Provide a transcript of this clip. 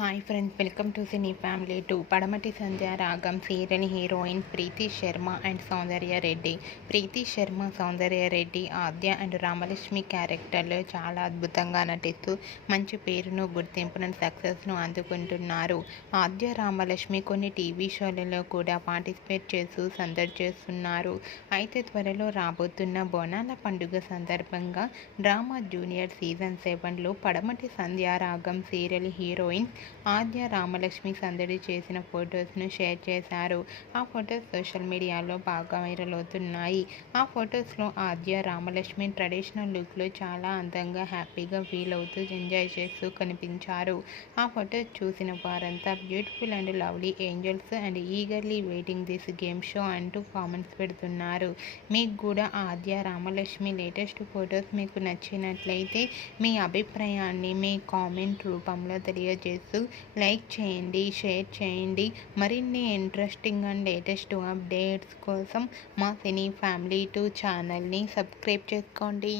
Hi friends, welcome to cine family 2. Padamati Sandhya Ragam serial heroine Preethi Sharma and Soundarya Reddy. Preethi Sharma, Soundarya Reddy Aadya and Ramalakshmi క్యారెక్టర్లో చాలా అద్భుతంగా నటిస్తూ మంచి పేరును, గుర్తింపును, సక్సెస్ను అందుకుంటున్నారు. ఆద్య, రామలక్ష్మి కొన్ని టీవీ షోలలో కూడా పార్టిసిపేట్ చేస్తూ సందడి చేస్తున్నారు. అయితే త్వరలో రాబోతున్న బోనాల పండుగ సందర్భంగా డ్రామా జూనియర్ సీజన్ 7లో పడమటి సంధ్య రాగం సీరియల్ హీరోయిన్ ఆద్య, రామలక్ష్మి సందడి చేసిన ఫొటోస్ను షేర్ చేశారు. ఆ ఫొటోస్ సోషల్ మీడియాలో బాగా వైరల్ అవుతున్నాయి. ఆ ఫొటోస్లో ఆద్య, రామలక్ష్మి ట్రెడిషనల్ లుక్లో చాలా అందంగా, హ్యాపీగా ఫీల్ అవుతూ ఎంజాయ్ చేస్తూ కనిపించారు. ఆ ఫొటోస్ చూసిన వారంతా beautiful and lovely angels and eagerly waiting this game show అంటూ కామెంట్స్ పెడుతున్నారు. మీకు కూడా ఆద్య, రామలక్ష్మి లేటెస్ట్ ఫొటోస్ మీకు నచ్చినట్లయితే మీ అభిప్రాయాన్ని మీ కామెంట్ రూపంలో తెలియజేస్తూ లైక్ చేయండి, షేర్ చేయండి. మరిన్ని ఇంట్రెస్టింగ్ అండ్ లేటెస్ట్ అప్డేట్స్ కోసం మా సినీ ఫ్యామిలీ 2 ఛానల్ని సబ్స్క్రైబ్ చేసుకోండి.